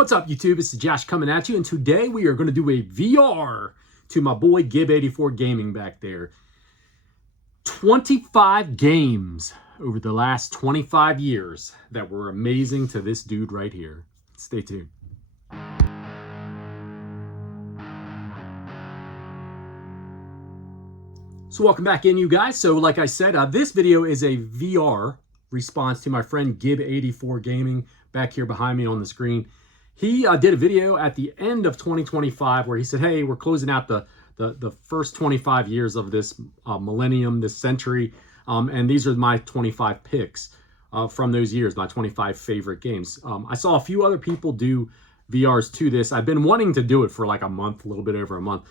What's up, YouTube? This is Josh coming at you, and today we are going to do a VR to my boy Gib84 Gaming back there. 25 games over the last 25 years that were amazing to this dude right here. Stay tuned. So welcome back in, you guys. So like I said, this video is a VR response to my friend Gib84 Gaming back here behind me on the screen. He did a video at the end of 2025 where he said, hey, we're closing out the first 25 years of this millennium, this century, and these are my 25 picks from those years, my 25 favorite games. I saw a few other people do VRs to this. I've been wanting to do it for like a month, a little bit over a month.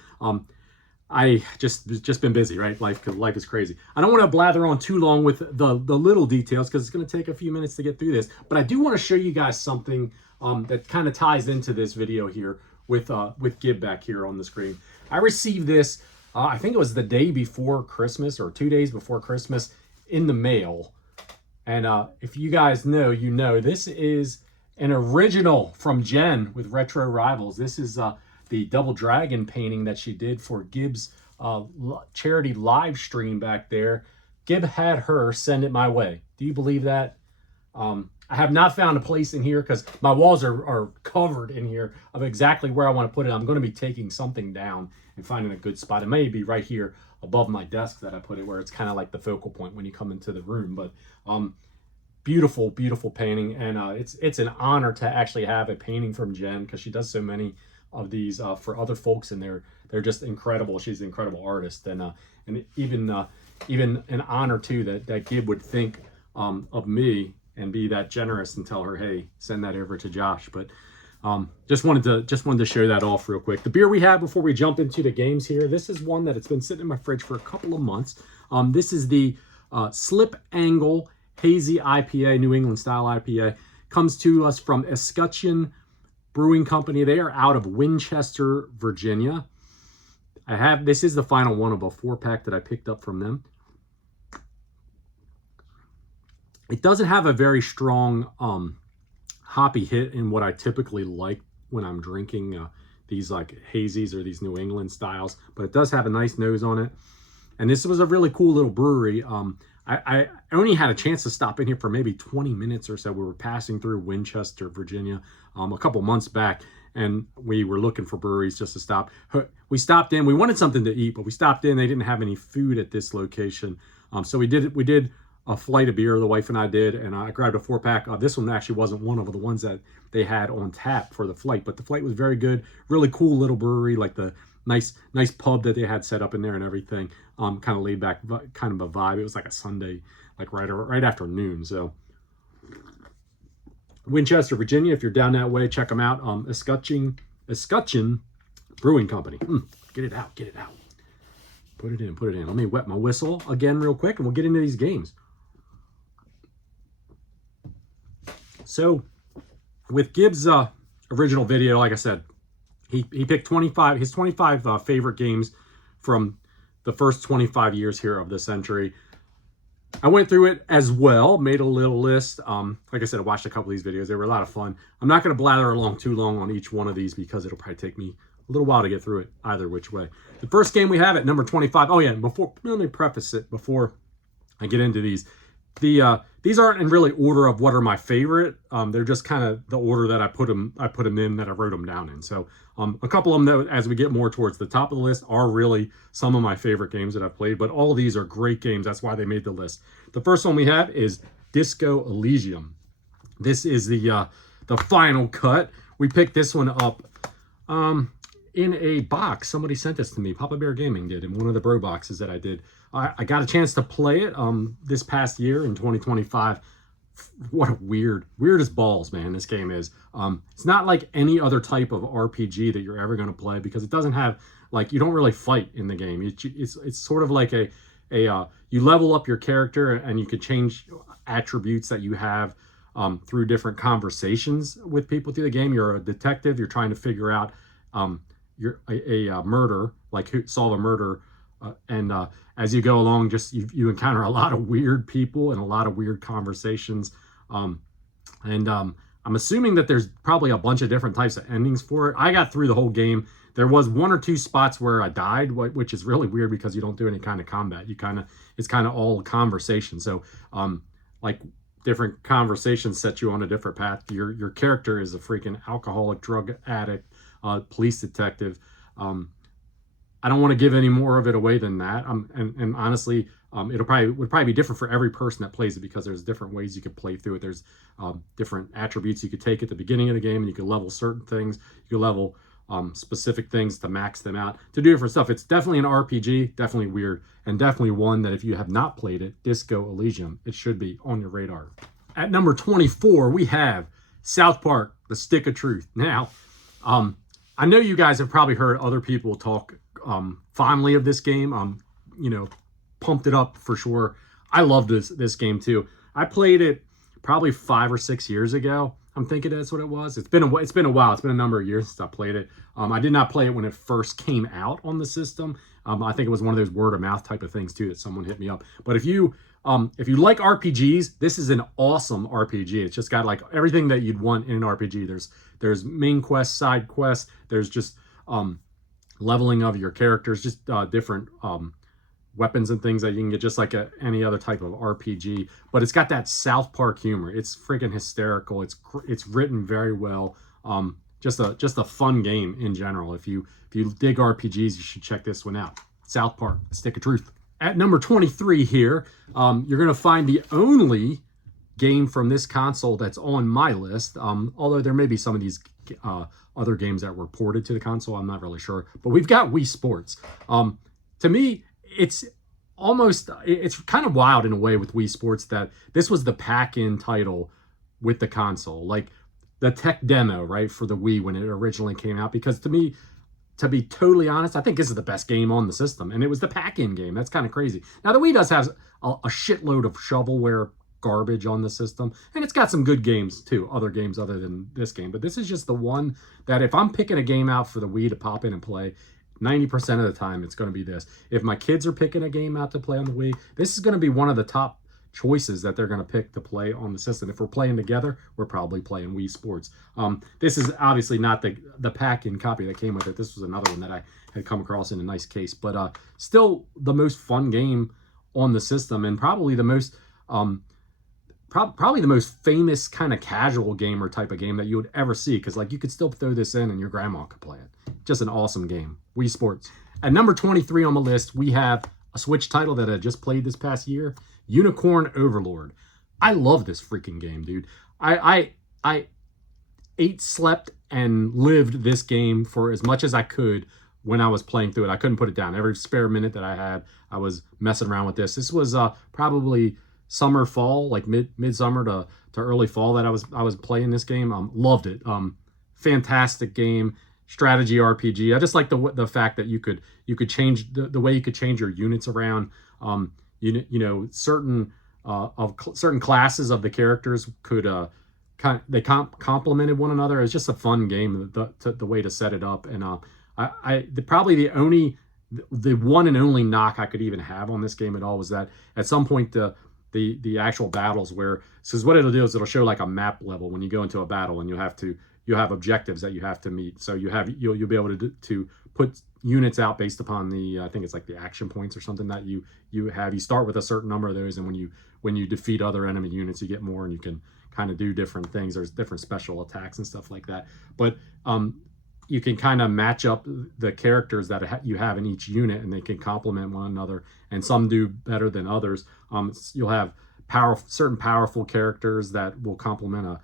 I just been busy, right? Life is crazy. I don't want to blather on too long with the little details because it's going to take a few minutes to get through this. But I do want to show you guys something that kind of ties into this video here with Gib back here on the screen. I received this, I think it was the day before Christmas or 2 days before Christmas in the mail. And if you guys know, you know, this is an original from Jen with Retro Rivals. This is the Double Dragon painting that she did for Gib's charity live stream back there. Gib had her send it my way. Do you believe that? I have not found a place in here because my walls are covered in here of exactly where I want to put it. I'm going to be taking something down and finding a good spot. It may be right here above my desk that I put it, where it's kind of like the focal point when you come into the room. But beautiful, beautiful painting. And it's an honor to actually have a painting from Jen because she does so many of these for other folks, and they're just incredible. She's an incredible artist, and even an honor too that Gib would think of me and be that generous and tell her, hey, send that over to Josh. But just wanted to show that off real quick. The beer we have before we jump into the games here, this is one that it's been sitting in my fridge for a couple of months. This is the Slip Angle Hazy IPA, New England style IPA. Comes to us from Escutcheon Brewing Company. They are out of Winchester, Virginia. This is the final one of a 4-pack that I picked up from them. It doesn't have a very strong hoppy hit in what I typically like when I'm drinking these like hazies or these New England styles, but it does have a nice nose on it. And this was a really cool little brewery. I only had a chance to stop in here for maybe 20 minutes or so. We were passing through Winchester, Virginia, a couple months back, and we were looking for breweries just to stop. We stopped in. We wanted something to eat, but we stopped in. They didn't have any food at this location, so we did a flight of beer, the wife and I did, and I grabbed a 4-pack. This one actually wasn't one of the ones that they had on tap for the flight, but the flight was very good. Really cool little brewery, like the nice pub that they had set up in there and everything. Kind of laid back, kind of a vibe. It was like a Sunday, like right after noon. So Winchester, Virginia, if you're down that way, check them out. Escutcheon Brewing Company. Get it out. Put it in. Let me wet my whistle again real quick, and we'll get into these games. So with Gib's original video, like I said, he picked his 25 favorite games from the first 25 years here of the century. I went through it as well, made a little list. Like I said, I watched a couple of these videos. They were a lot of fun. I'm not going to blather along too long on each one of these because it'll probably take me a little while to get through it either which way. The first game we have at number 25. Oh yeah, let me preface it before I get into these. These aren't in really order of what are my favorite. They're just kind of the order that I put them in, that I wrote them down in. So a couple of them that as we get more towards the top of the list are really some of my favorite games that I've played, but all of these are great games. That's why they made the list. The first one we have is Disco Elysium. This is the final cut. We picked this one up in a box. Somebody sent this to me. Papa Bear Gaming did, in one of the bro boxes that I did. I got a chance to play it this past year in 2025. What a weird as balls, man, this game is. It's not like any other type of RPG that you're ever going to play because it doesn't have, like, you don't really fight in the game. It's sort of like you level up your character and you can change attributes that you have through different conversations with people through the game. You're a detective. You're trying to figure out you're a murder, like solve a murder, and as you go along, just you encounter a lot of weird people and a lot of weird conversations. I'm assuming that there's probably a bunch of different types of endings for it. I got through the whole game. There was 1 or 2 spots where I died, which is really weird because you don't do any kind of combat. It's kind of all conversation. So, like different conversations set you on a different path. Your character is a freaking alcoholic, drug addict, police detective. I don't want to give any more of it away than that. And honestly, would probably be different for every person that plays it because there's different ways you could play through it. There's different attributes you could take at the beginning of the game, and you could level certain things. You could level specific things to max them out, to do different stuff. It's definitely an RPG, definitely weird, and definitely one that if you have not played it, Disco Elysium, it should be on your radar. At number 24, we have South Park: The Stick of Truth. Now, I know you guys have probably heard other people talk fondly of this game. Pumped it up for sure. I love this game too. I played it probably 5 or 6 years ago. I'm thinking that's what it was. It's been a while. It's been a number of years since I played it. I did not play it when it first came out on the system. I think it was one of those word of mouth type of things too that someone hit me up. But if you like RPGs, this is an awesome RPG. It's just got like everything that you'd want in an RPG. There's main quests, side quests. There's just leveling of your characters, just different weapons and things that you can get, just like any other type of RPG. But it's got that South Park humor. It's freaking hysterical. It's written very well. Just a fun game in general. If you dig RPGs, you should check this one out. South Park: The Stick of Truth. At number 23 here, you're gonna find the only game from this console that's on my list. Although there may be some of these other games that were ported to the console, I'm not really sure. But we've got Wii Sports. To me, it's kind of wild in a way with Wii Sports that this was the pack-in title with the console, like the tech demo, right, for the Wii when it originally came out. Because to me, to be totally honest, I think this is the best game on the system, and it was the pack-in game. That's kind of crazy. Now the Wii does have a shitload of shovelware garbage on the system, and it's got some good games too, other games other than this game. But this is just the one that if I'm picking a game out for the Wii to pop in and play, 90% of the time it's going to be this. If my kids are picking a game out to play on the Wii, this is going to be one of the top choices that they're going to pick to play on the system. If we're playing together, we're probably playing Wii Sports. This is obviously not the pack-in copy that came with it. This was another one that I had come across in a nice case, but still the most fun game on the system, and probably the most probably the most famous kind of casual gamer type of game that you would ever see, because like you could still throw this in and your grandma could play it. Just an awesome game. Wii Sports. At number 23 on the list, we have a Switch title that I just played this past year, Unicorn Overlord. I love this freaking game, dude. I ate, slept, and lived this game for as much as I could when I was playing through it. I couldn't put it down. Every spare minute that I had, I was messing around with this. This was probably summer, fall, like midsummer to early fall that I was playing this game. Loved it. Fantastic game. Strategy RPG. I just like the fact that you could change the way you could change your units around. Certain certain classes of the characters could complemented one another. It's just a fun game. The way to set it up, and probably the one and only knock I could even have on this game at all was that at some point the actual battles because what it'll do is it'll show like a map level when you go into a battle, and you have objectives that you have to meet. So you'll be able to put units out based upon I think it's like the action points or something that you have. You start with a certain number of those, and when you defeat other enemy units, you get more, and you can kind of do different things. There's different special attacks and stuff like that. But you can kind of match up the characters that you have in each unit, and they can complement one another, and some do better than others. You'll have certain powerful characters that will complement a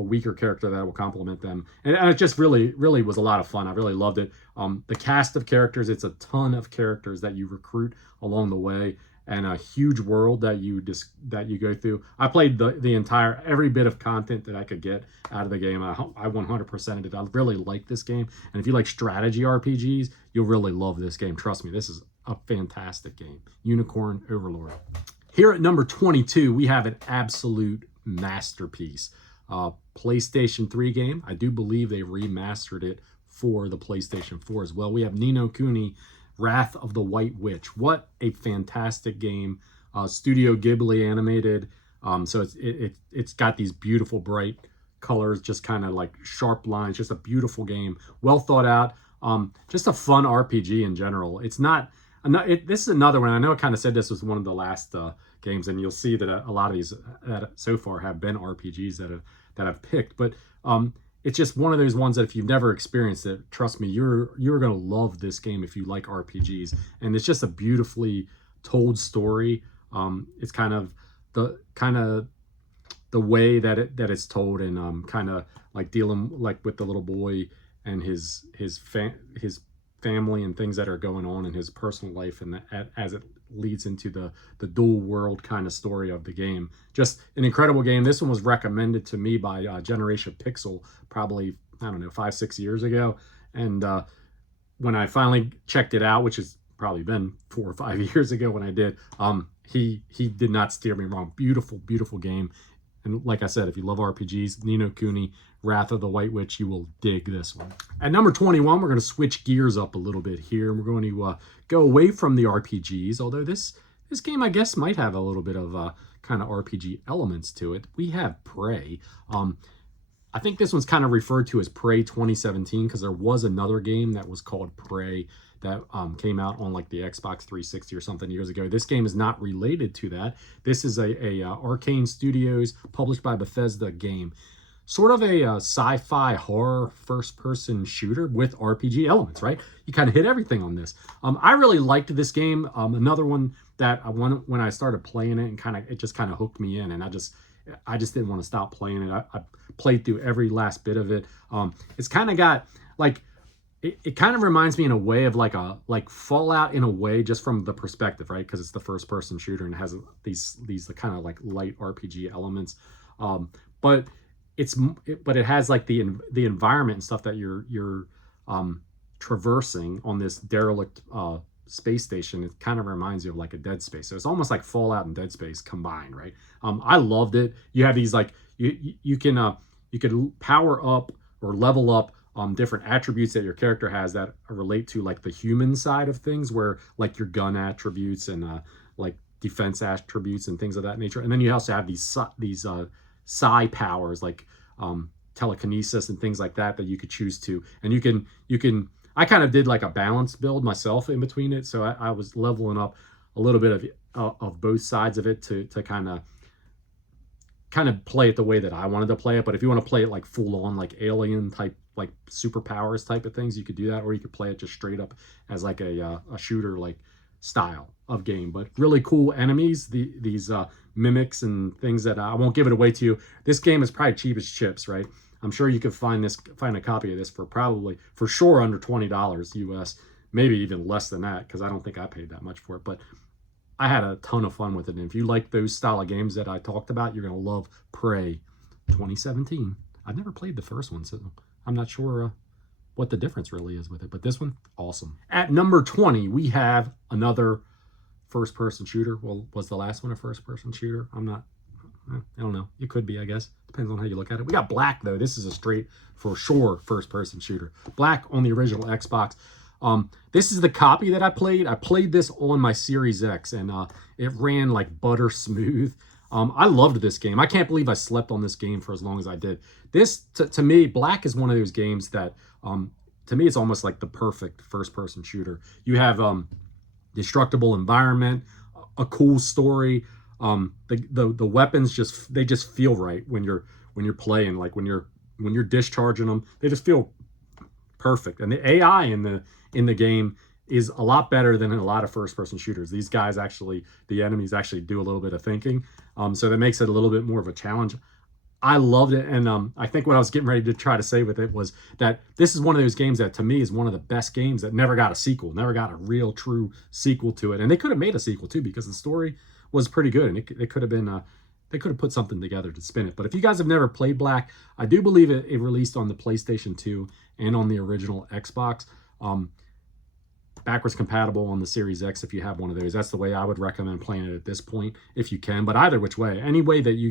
weaker character that will complement them. And it just really, really was a lot of fun. I really loved it. The cast of characters, it's a ton of characters that you recruit along the way, and a huge world that you go through. I played every bit of content that I could get out of the game. I 100%ed it. I really like this game. And if you like strategy RPGs, you'll really love this game. Trust me, this is a fantastic game. Unicorn Overlord. Here at number 22, we have an absolute masterpiece. PlayStation 3 game. I do believe they remastered it for the PlayStation 4 as well. We have Ni no Kuni, Wrath of the White Witch. What a fantastic game. Studio Ghibli animated. So it's got these beautiful, bright colors, just kind of like sharp lines, just a beautiful game, well thought out. Just a fun RPG in general. It's not, this is another one. I know I kind of said this was one of the last games, and you'll see that a lot of these that so far have been RPGs that I've picked, but it's just one of those ones that if you've never experienced it, trust me, you're gonna love this game if you like RPGs. And it's just a beautifully told story. It's kind of the way that it's told, and kind of like dealing like with the little boy and his family and things that are going on in his personal life, and as it leads into the dual world kind of story of the game. Just an incredible game. This one was recommended to me by Generation Pixel probably, I don't know, 5-6 years ago, and when I finally checked it out, which has probably been 4 or 5 years ago when I did, he did not steer me wrong. Beautiful game. And like I said, if you love RPGs, Ni no Kuni, Wrath of the White Witch, you will dig this one. At number 21, we're going to switch gears up a little bit here. We're going to go away from the RPGs, although this game, I guess, might have a little bit of kind of RPG elements to it. We have Prey. I think this one's kind of referred to as Prey 2017 because there was another game that was called Prey that came out on like the Xbox 360 or something years ago. This game is not related to that. This is a Arcane Studios, published by Bethesda game. Sort of a sci-fi horror first-person shooter with RPG elements, right? You kind of hit everything on this. I really liked this game. Another one that when I started playing it, and it just kind of hooked me in, and I just didn't want to stop playing it. I played through every last bit of it. It's kind of got like, it kind of reminds me in a way of like Fallout in a way, just from the perspective, right? Because it's the first person shooter and it has these kind of like light RPG elements. But it has like the environment and stuff that you're traversing on this derelict space station. It kind of reminds you of like a Dead Space. So it's almost like Fallout and Dead Space combined, right? I loved it. You have these like you can power up or level up different attributes that your character has that relate to like the human side of things, where like your gun attributes and like defense attributes and things of that nature. And then you also have these psi powers like telekinesis and things like that you could choose to. And you can I kind of did like a balanced build myself in between it, so I was leveling up a little bit of both sides of it to kind of play it the way that I wanted to play it. But if you want to play it like full on like alien type, like superpowers type of things, you could do that, or you could play it just straight up as like a shooter like style of game. But really cool enemies, these mimics and things that I won't give it away to you. This game is probably cheap as chips, right? I'm sure you could find a copy of this for for sure under $20 US, maybe even less than that, because I don't think I paid that much for it. But I had a ton of fun with it. And if you like those style of games that I talked about, you're going to love Prey 2017. I've never played the first one, so I'm not sure what the difference really is with it. But this one, awesome. At number 20, we have another first-person shooter. Well, was the last one a first-person shooter? I don't know. It could be, I guess. Depends on how you look at it. We got Black, though. This is a straight, for sure, first-person shooter. Black on the original Xbox. This is the copy that I played. I played this on my Series X, and it ran like butter smooth. I loved this game. I can't believe I slept on this game for as long as I did. This, to me, Black is one of those games that, to me, it's almost like the perfect first-person shooter. You have destructible environment, a cool story. The weapons just feel right when you're playing. Like when you're discharging them, they just feel perfect. And the AI in the game is a lot better than in a lot of first-person shooters. These guys the enemies actually do a little bit of thinking, so that makes it a little bit more of a challenge. I loved it, and I think what I was getting ready to try to say with it was that this is one of those games that, to me, is one of the best games that never got a sequel, never got a real, true sequel to it. And they could have made a sequel, too, because the story was pretty good, and it could have been... they could have put something together to spin it. But if you guys have never played Black, I do believe it released on the PlayStation 2 and on the original Xbox. Backwards compatible on the Series X if you have one of those. That's the way I would recommend playing it at this point, if you can. But either which way, any way that you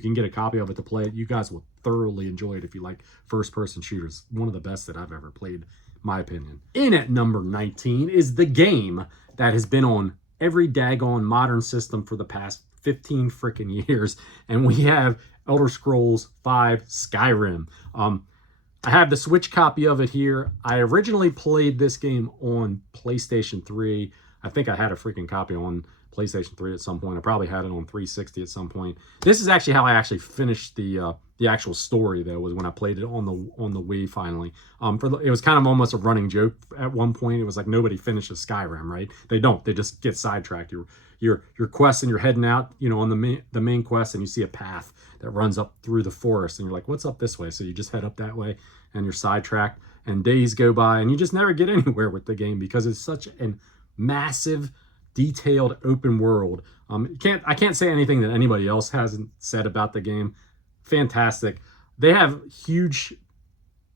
can get a copy of it to play it, you guys will thoroughly enjoy it if you like first-person shooters. One of the best that I've ever played, my opinion. In at number 19 is the game that has been on every daggone modern system for the past 15 freaking years, and we have Elder Scrolls V Skyrim. I have the Switch copy of it here. I originally played this game on PlayStation 3. I think I had a freaking copy on PlayStation 3 at some point. I probably had it on 360 at some point. This is actually how I actually finished the actual story, though, was when I played it on the Wii finally. It was kind of almost a running joke at one point. It was like nobody finishes Skyrim, right? They don't. They just get sidetracked. Your quest, and you're heading out, you know, on the main quest, and you see a path that runs up through the forest, and you're like, what's up this way? So you just head up that way, and you're sidetracked, and days go by, and you just never get anywhere with the game because it's such a massive, detailed open world. I can't say anything that anybody else hasn't said about the game. Fantastic. They have huge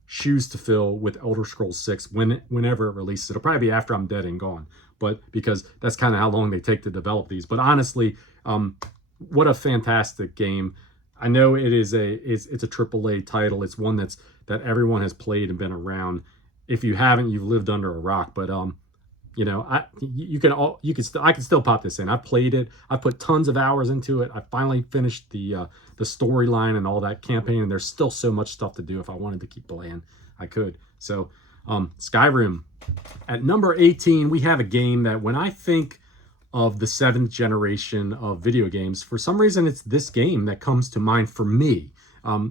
shoes to fill with Elder Scrolls VI whenever it releases. It'll probably be after I'm dead and gone, but because that's kind of how long they take to develop these. But honestly, what a fantastic game. I know it's a AAA title. It's one that everyone has played and been around. If you haven't, you've lived under a rock. But you know, I can still pop this in. I played it. I put tons of hours into it. I finally finished the storyline and all that campaign, and there's still so much stuff to do. If I wanted to keep playing, I could. So Skyrim. At number 18, we have a game that when I think of the 7th generation of video games, for some reason it's this game that comes to mind for me,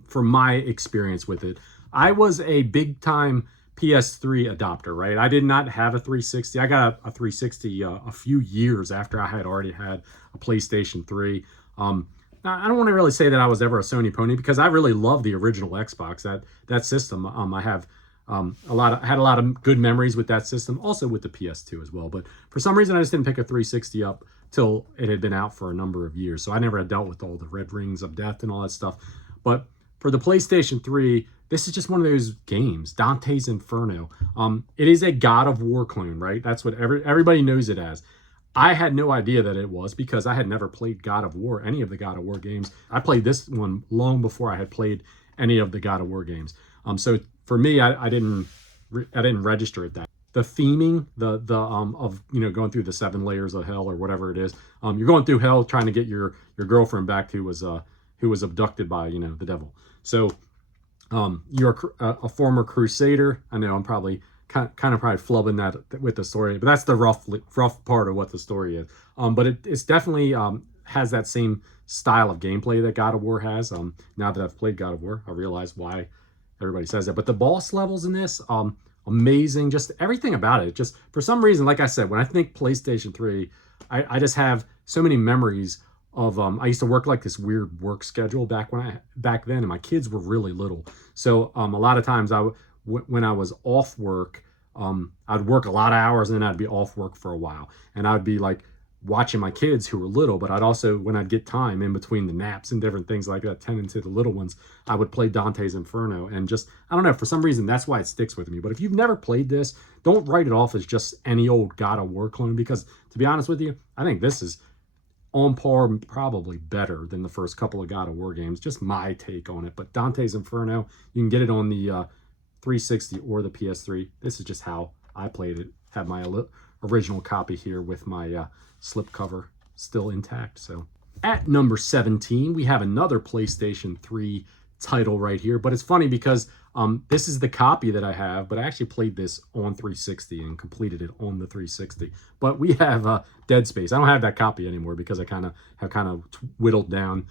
for my experience with it. I was a big time PS3 adopter, right? I did not have a 360. I got a 360 a few years after I had already had a PlayStation 3. Now, I don't want to really say that I was ever a Sony pony because I really love the original Xbox, that system. I have had a lot of good memories with that system, also with the PS2 as well. But for some reason, I just didn't pick a 360 up till it had been out for a number of years. So I never had dealt with all the red rings of death and all that stuff. But for the PlayStation 3, this is just one of those games, Dante's Inferno. It is a God of War clone, right? That's what everybody knows it as. I had no idea that it was because I had never played God of War, any of the God of War games. I played this one long before I had played any of the God of War games. So for me, I didn't register it that. The theming, of, you know, going through the 7 layers of hell or whatever it is. You're going through hell trying to get your girlfriend back who was abducted by, you know, the devil. So you're a former crusader. I know I'm probably kind of flubbing that with the story, but that's the rough part of what the story is. But it's definitely has that same style of gameplay that God of War has. Now that I've played God of War, I realize why everybody says that. But the boss levels in this, amazing. Just everything about it. Just for some reason, like I said, when I think PlayStation 3, I just have so many memories of I used to work like this weird work schedule back then, and my kids were really little. So a lot of times when I was off work, I'd work a lot of hours and then I'd be off work for a while, and I'd be like watching my kids who were little. But I'd also, when I'd get time in between the naps and different things like that, tending to the little ones, I would play Dante's Inferno. And just, I don't know, for some reason that's why it sticks with me. But if you've never played this, don't write it off as just any old God of War clone, because to be honest with you, I think this is on par, probably better than the first couple of God of War games. Just my take on it. But Dante's Inferno, you can get it on the 360 or the PS3. This is just how I played it. Have my original copy here with my slipcover still intact. So at number 17, we have another PlayStation 3 title right here. But it's funny because this is the copy that I have, but I actually played this on 360 and completed it on the 360. But we have Dead Space. I don't have that copy anymore because I have whittled down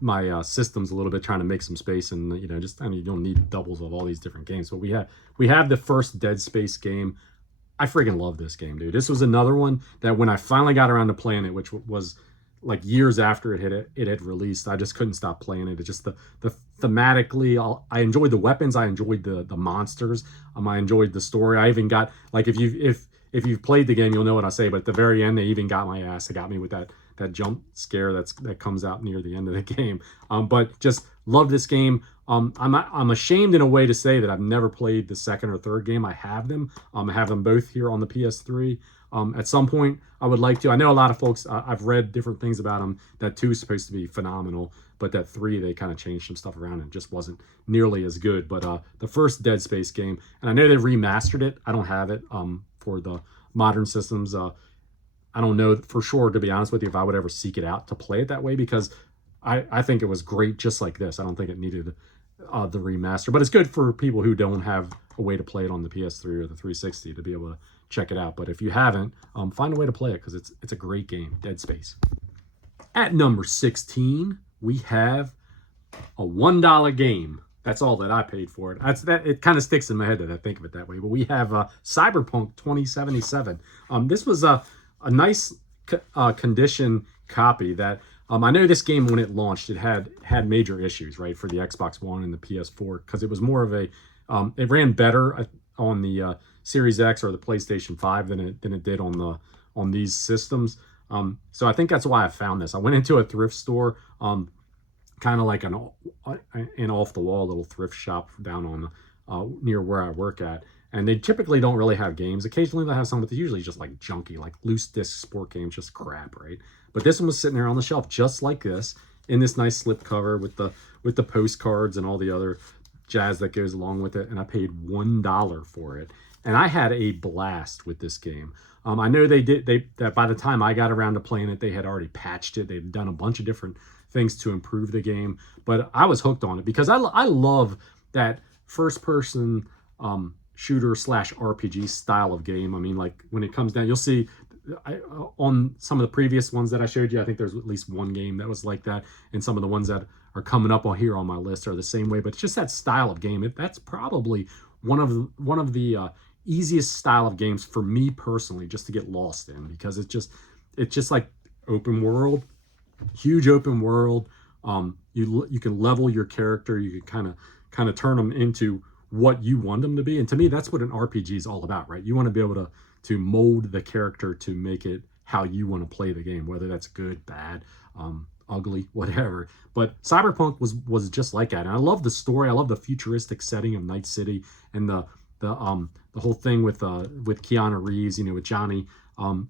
my systems a little bit, trying to make some space, and you know, just, I mean, you don't need doubles of all these different games. But we have the first Dead Space game. I freaking love this game, dude. This was another one that when I finally got around to playing it, which was like years after it had released, I just couldn't stop playing it. It's just the thematically, I enjoyed the weapons, I enjoyed the monsters, I enjoyed the story. I even got, like, if you've played the game, you'll know what I say, but at the very end, they even got my ass. They got me with that jump scare that comes out near the end of the game. But just love this game. I'm ashamed in a way to say that I've never played the second or third game. I have them. I have them both here on the PS3. At some point, I would like to. I know a lot of folks, I've read different things about them, that 2 is supposed to be phenomenal, but that 3, they kind of changed some stuff around and just wasn't nearly as good. But the first Dead Space game, and I know they remastered it. I don't have it for the modern systems. I don't know for sure, to be honest with you, if I would ever seek it out to play it that way, because I think it was great just like this. I don't think it needed the remaster, but it's good for people who don't have a way to play it on the PS3 or the 360 to be able to check it out. But if you haven't, find a way to play it, because it's a great game, Dead Space. At number 16, we have a $1 game. That's all that I paid for it. It kind of sticks in my head that I think of it that way. But we have Cyberpunk 2077. This was a nice condition copy that I know this game, when it launched, it had major issues, right, for the Xbox One and the PS4, because it was more of a it ran better on the Series X or the PlayStation 5 than it did on these systems. So I think that's why I found this. I went into a thrift store, kind of like an off-the-wall little thrift shop down on near where I work at. And they typically don't really have games. Occasionally they'll have some, but they're usually just like junky, like loose disc sport games, just crap, right? But this one was sitting there on the shelf just like this, in this nice slipcover with the postcards and all the other jazz that goes along with it. And I paid $1 for it. And I had a blast with this game. I know that by the time I got around to playing it, they had already patched it. They'd done a bunch of different things to improve the game, but I was hooked on it because I love that first person shooter / RPG style of game. I mean, like when it comes down, you'll see on some of the previous ones that I showed you, I think there's at least one game that was like that, and some of the ones that are coming up on here on my list are the same way. But it's just that style of game. That's probably one of the easiest style of games for me personally, just to get lost in, because it's just like open world, huge open world. You can level your character. You can kind of turn them into what you want them to be. And to me, that's what an RPG is all about, right? You want to be able to mold the character to make it how you want to play the game, whether that's good, bad, ugly, whatever. But Cyberpunk was just like that. And I love the story. I love the futuristic setting of Night City, and the whole thing with Keanu Reeves, with Johnny.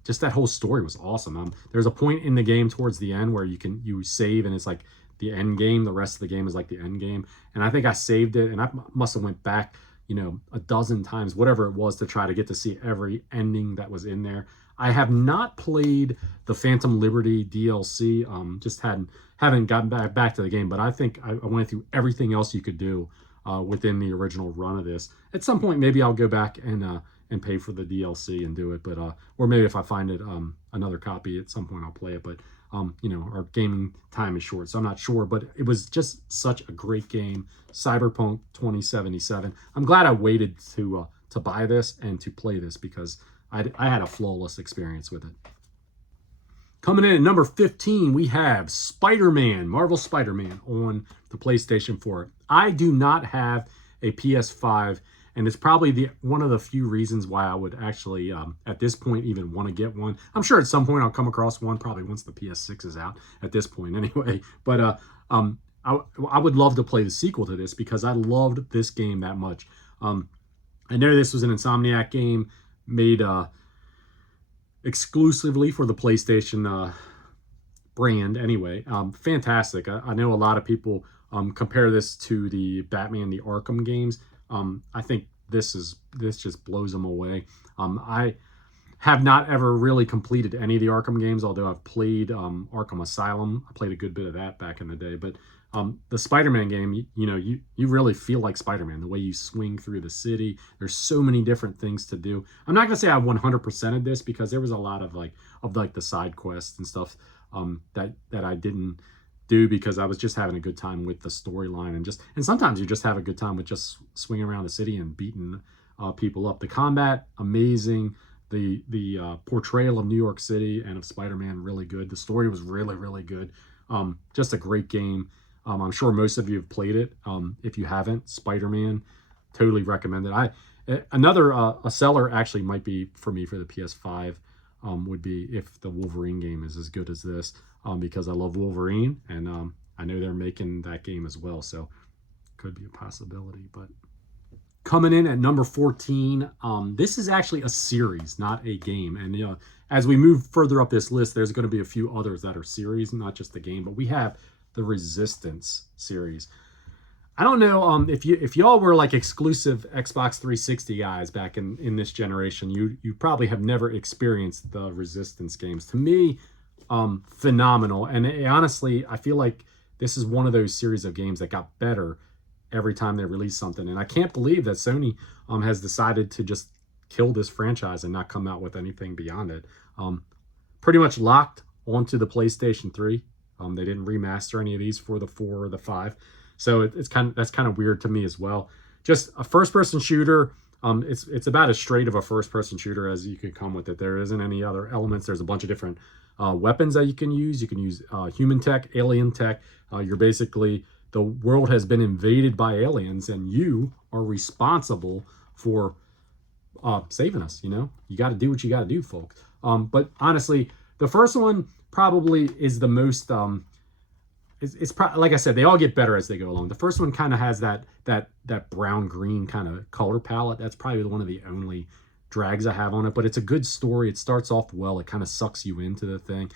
Just that whole story was awesome. There's a point in the game towards the end where you save, and it's like the end game. The rest of the game is like the end game. And I think I saved it, and I must have went back, a dozen times, whatever it was, to try to get to see every ending that was in there. I have not played the Phantom Liberty DLC. Just haven't gotten back to the game, but I think I went through everything else you could do within the original run of this. At some point, maybe I'll go back and pay for the DLC and do it, but or maybe if I find it another copy at some point, I'll play it. But our gaming time is short, so I'm not sure. But it was just such a great game, Cyberpunk 2077. I'm glad I waited to buy this and to play this, because I had a flawless experience with it. Coming in at number 15, we have Spider-Man, Marvel Spider-Man on the PlayStation 4. I do not have a PS5, and it's probably one of the few reasons why I would actually, at this point, even want to get one. I'm sure at some point I'll come across one, probably once the PS6 is out, at this point anyway. But I would love to play the sequel to this, because I loved this game that much. I know this was an Insomniac game made exclusively for the PlayStation brand anyway. Fantastic. I know a lot of people compare this to the Batman the Arkham games. I think this just blows them away. I have not ever really completed any of the Arkham games, although I've played Arkham Asylum. I played a good bit of that back in the day. But the Spider-Man game, you really feel like Spider-Man, the way you swing through the city. There's so many different things to do. I'm not going to say I 100%ed this, because there was a lot of the side quests and stuff that I didn't do, because I was just having a good time with the storyline, and sometimes you just have a good time with just swinging around the city and beating people up. The combat, amazing. The portrayal of New York City and of Spider-Man, really good. The story was really, really good. Just a great game. I'm sure most of you have played it. If you haven't, Spider-Man, totally recommend it. Another a seller actually might be for me for the PS5 would be if the Wolverine game is as good as this, because I love Wolverine, and I know they're making that game as well, so could be a possibility. But coming in at number 14, this is actually a series, not a game. And as we move further up this list, there's going to be a few others that are series, not just the game. But we have the Resistance series. I don't know if y'all were like exclusive Xbox 360 guys back in this generation, you probably have never experienced the Resistance games. To me, phenomenal. And honestly, I feel like this is one of those series of games that got better every time they release something. And I can't believe that Sony has decided to just kill this franchise and not come out with anything beyond it. Pretty much locked onto the PlayStation 3. They didn't remaster any of these for the 4 or the 5. So that's kind of weird to me as well. Just a first-person shooter. It's about as straight of a first-person shooter as you could come with it. There isn't any other elements. There's a bunch of different weapons that you can use. You can use human tech, alien tech. You're basically, the world has been invaded by aliens, and you are responsible for saving us. You got to do what you got to do, folks. But honestly, the first one probably is the most. It's probably, like I said, they all get better as they go along. The first one kind of has that brown green kind of color palette. That's probably one of the only drags I have on it, but it's a good story. It starts off well. It kind of sucks you into the thing.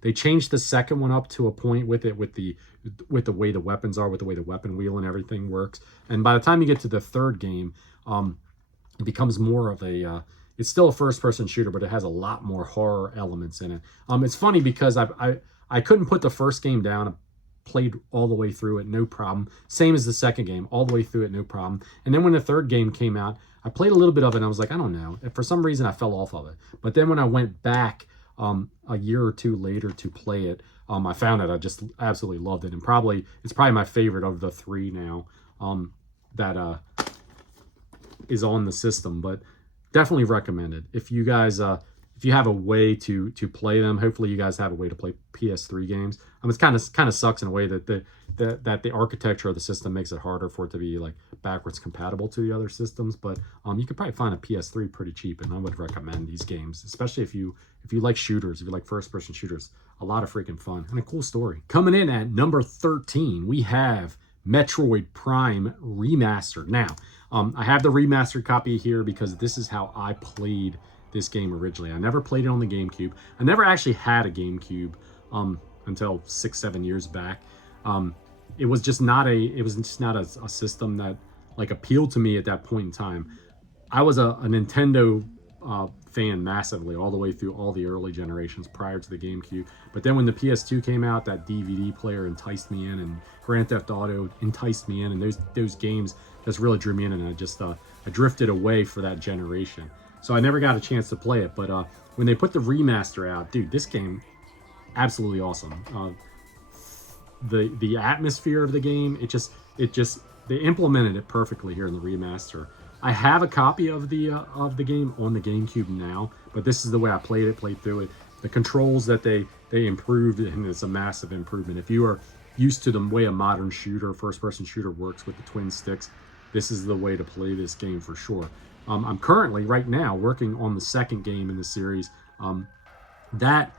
They changed the second one up to a point with the way the weapons are, with the way the weapon wheel and everything works. And by the time you get to the third game, it becomes more of a it's still a first-person shooter, but it has a lot more horror elements in it. It's funny because I couldn't put the first game down. I played all the way through it, no problem. Same as the second game, all the way through it, no problem. And then when the third game came out, I played a little bit of it, and I was like, I don't know. For some reason, I fell off of it. But then when I went back a year or two later to play it, I found that I just absolutely loved it. And it's probably my favorite of the three now that is on the system. But definitely recommended. If you guys... if you have a way to play them, hopefully you guys have a way to play PS3 games. It's kind of sucks in a way that the architecture of the system makes it harder for it to be like backwards compatible to the other systems. But you could probably find a PS3 pretty cheap, and I would recommend these games, especially if you like shooters, if you like first-person shooters. A lot of freaking fun and a cool story. Coming in at number 13, we have Metroid Prime Remastered. Now, I have the remastered copy here because this is how I played this game originally. I never played it on the GameCube. I never actually had a GameCube until 6-7 years back. It was just not a system that like appealed to me at that point in time. I was a Nintendo fan massively all the way through all the early generations prior to the GameCube. But then when the PS2 came out, that DVD player enticed me in, and Grand Theft Auto enticed me in, and those games just really drew me in, and I drifted away for that generation. So I never got a chance to play it, but when they put the remaster out, dude, this game, absolutely awesome. The atmosphere of the game, they implemented it perfectly here in the remaster. I have a copy of the game on the GameCube now, but this is the way I played through it. The controls that they improved, and it's a massive improvement. If you are used to the way a modern shooter, first-person shooter works with the twin sticks, this is the way to play this game for sure. I'm currently, right now, working on the second game in the series. That,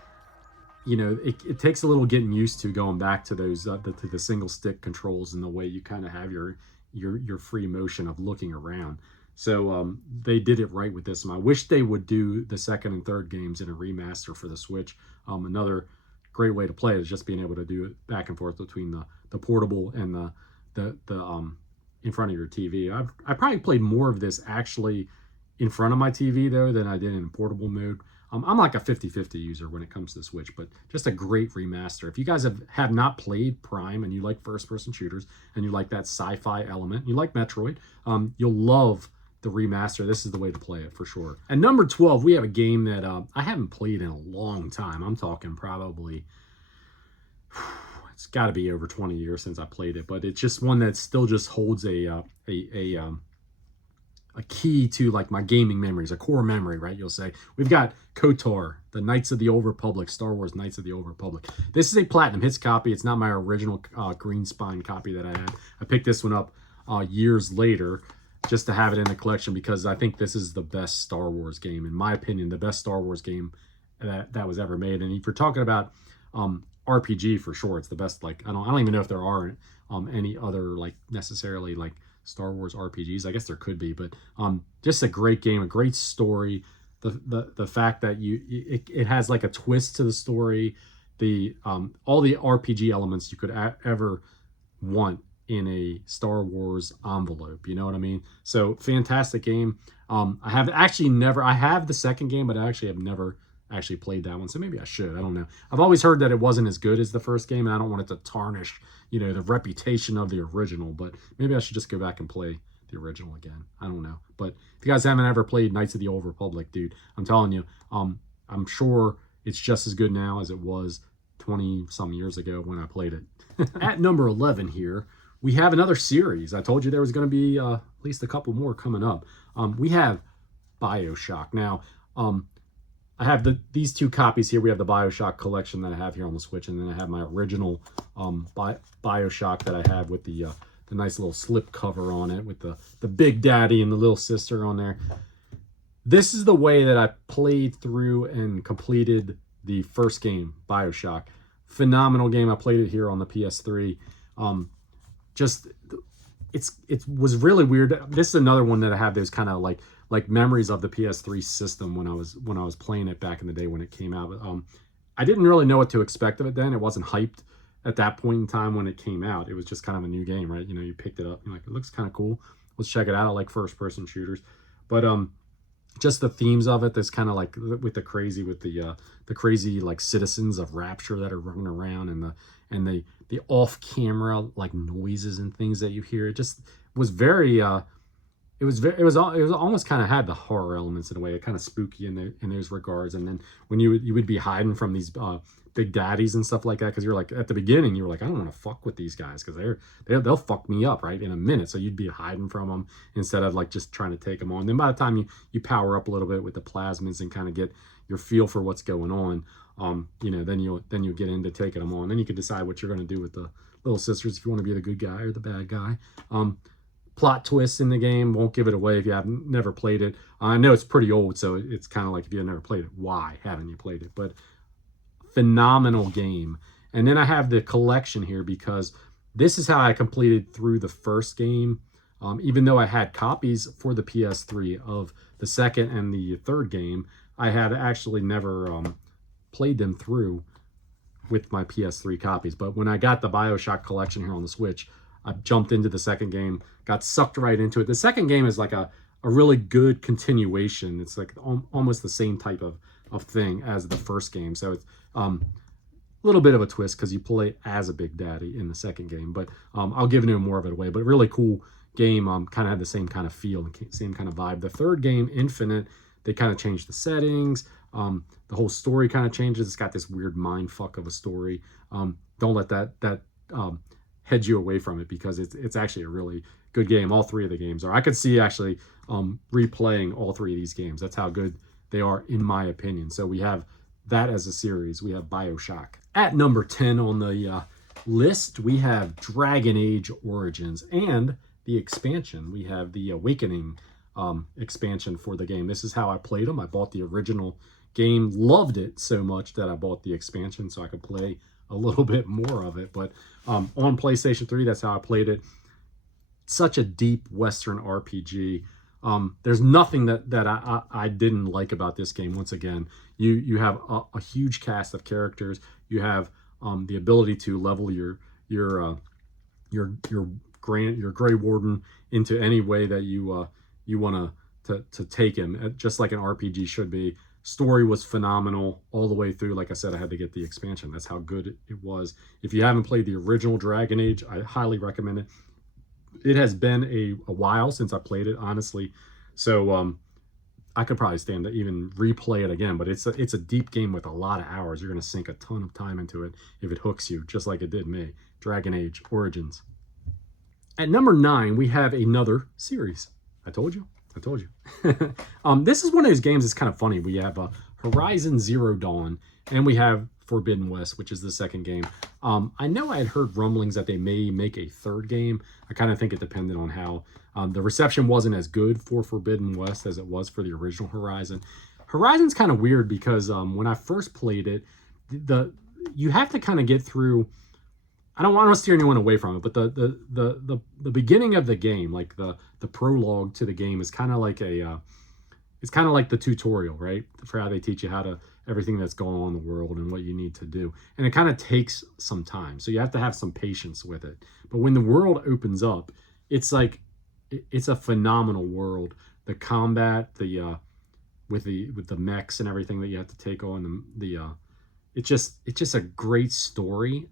it takes a little getting used to going back to those to the single stick controls and the way you kind of have your free motion of looking around. So they did it right with this. And I wish they would do the second and third games in a remaster for the Switch. Another great way to play it is just being able to do it back and forth between the portable and the in front of your TV. I probably played more of this actually in front of my TV though than I did in portable mode. I'm like a 50-50 user when it comes to the Switch, but just a great remaster. If you guys have not played Prime and you like first-person shooters and you like that sci-fi element, you like Metroid, you'll love the remaster. This is the way to play it for sure. At number 12, we have a game that I haven't played in a long time. I'm talking probably... it's got to be over 20 years since I played it, but it's just one that still just holds a key to like my gaming memories, a core memory, right? You'll say we've got KOTOR, the Knights of the Old Republic, Star Wars Knights of the Old Republic. This is a Platinum Hits copy. It's not my original green spine copy that I had. I picked this one up years later just to have it in the collection because I think this is the best Star Wars game, in my opinion, the best Star Wars game that was ever made. And if you're talking about RPG, for sure, it's the best. Like I don't even know if there are any other like necessarily like Star Wars RPGs. I guess there could be, but just a great game, a great story. The fact that it has like a twist to the story, all the RPG elements you could ever want in a Star Wars envelope. You know what I mean? So fantastic game. I have actually never, I have the second game, but I actually have never actually played that one. So maybe I should, I don't know. I've always heard that it wasn't as good as the first game, and I don't want it to tarnish, you know, the reputation of the original, but maybe I should just go back and play the original again. I don't know. But if you guys haven't ever played Knights of the Old Republic, dude, I'm telling you, I'm sure it's just as good now as it was 20 some years ago when I played it. At number 11 here, we have another series. I told you there was going to be at least a couple more coming up. We have BioShock. Now, I have these two copies here. We have the BioShock collection that I have here on the Switch, and then I have my original BioShock that I have with the nice little slip cover on it with the Big Daddy and the little sister on there. This is the way that I played through and completed the first game, BioShock. Phenomenal game. I played it here on the PS3. It was really weird. This is another one that I have those kind of like memories of the PS3 system when I was playing it back in the day when it came out. But, I didn't really know what to expect of it then. It wasn't hyped at that point in time when it came out. It was just kind of a new game, right? You know, you picked it up, you're like, it looks kind of cool. Let's check it out. I like first-person shooters, but just the themes of it. That's kind of like with the crazy like citizens of Rapture that are running around, and the off-camera like noises and things that you hear. It just was very it was almost kind of had the horror elements in a way. It kind of spooky in those regards. And then when you would be hiding from these big daddies and stuff like that, because you're like, at the beginning you were like, I don't want to fuck with these guys because they'll fuck me up right in a minute. So you'd be hiding from them instead of like just trying to take them on. Then by the time you power up a little bit with the plasmids and kind of get your feel for what's going on, you know, then you'll get into taking them on. Then you can decide what you're going to do with the little sisters, if you want to be the good guy or the bad guy. Plot twists in the game, won't give it away if you haven't never played it. I know it's pretty old, so it's kind of like if you've never played it, why haven't you played it? But phenomenal game. And then I have the collection here because this is how I completed through the first game. Even though I had copies for the PS3 of the second and the third game, I had actually never played them through with my PS3 copies. But when I got the BioShock collection here on the Switch, I jumped into the second game, got sucked right into it. The second game is like a really good continuation. It's like almost the same type of thing as the first game. So it's a little bit of a twist because you play as a Big Daddy in the second game. But I'll give no more of it away. But really cool game. Kind of had the same kind of feel, same kind of vibe. The third game, Infinite, they kind of changed the settings. The whole story kind of changes. It's got this weird mind fuck of a story. Don't let that head you away from it because it's actually a really good game. All three of the games are. I could see actually replaying all three of these games. That's how good they are in my opinion. So we have that as a series. We have BioShock. At number 10 on the list, we have Dragon Age Origins and the expansion. We have the Awakening expansion for the game. This is how I played them. I bought the original game, loved it so much that I bought the expansion so I could play a little bit more of it. But on PlayStation 3, that's how I played it. Such a deep Western RPG. There's nothing that I didn't like about this game. Once again, you have a huge cast of characters. You have the ability to level your Grey Warden into any way that you want to take him, just like an RPG should be. Story was phenomenal all the way through. Like I said, I had to get the expansion. That's how good it was. If you haven't played the original Dragon Age, I highly recommend it. It has been a while since I played it, honestly. So I could probably stand to even replay it again. But it's a deep game with a lot of hours. You're going to sink a ton of time into it if it hooks you, just like it did me. Dragon Age Origins. At number 9, we have another series. I told you. This is one of those games that's kind of funny. We have Horizon Zero Dawn, and we have Forbidden West, which is the second game. I know I had heard rumblings that they may make a third game. I kind of think it depended on how the reception wasn't as good for Forbidden West as it was for the original Horizon. Horizon's kind of weird because when I first played it, you have to kind of get through. I don't want to steer anyone away from it, but the beginning of the game, like the prologue to the game, is kind of like it's kind of like the tutorial, right? For how they teach you how to, everything that's going on in the world and what you need to do. And it kind of takes some time. So you have to have some patience with it. But when the world opens up, it's like, it's a phenomenal world. The combat, with the mechs and everything that you have to take on, it's just a great story.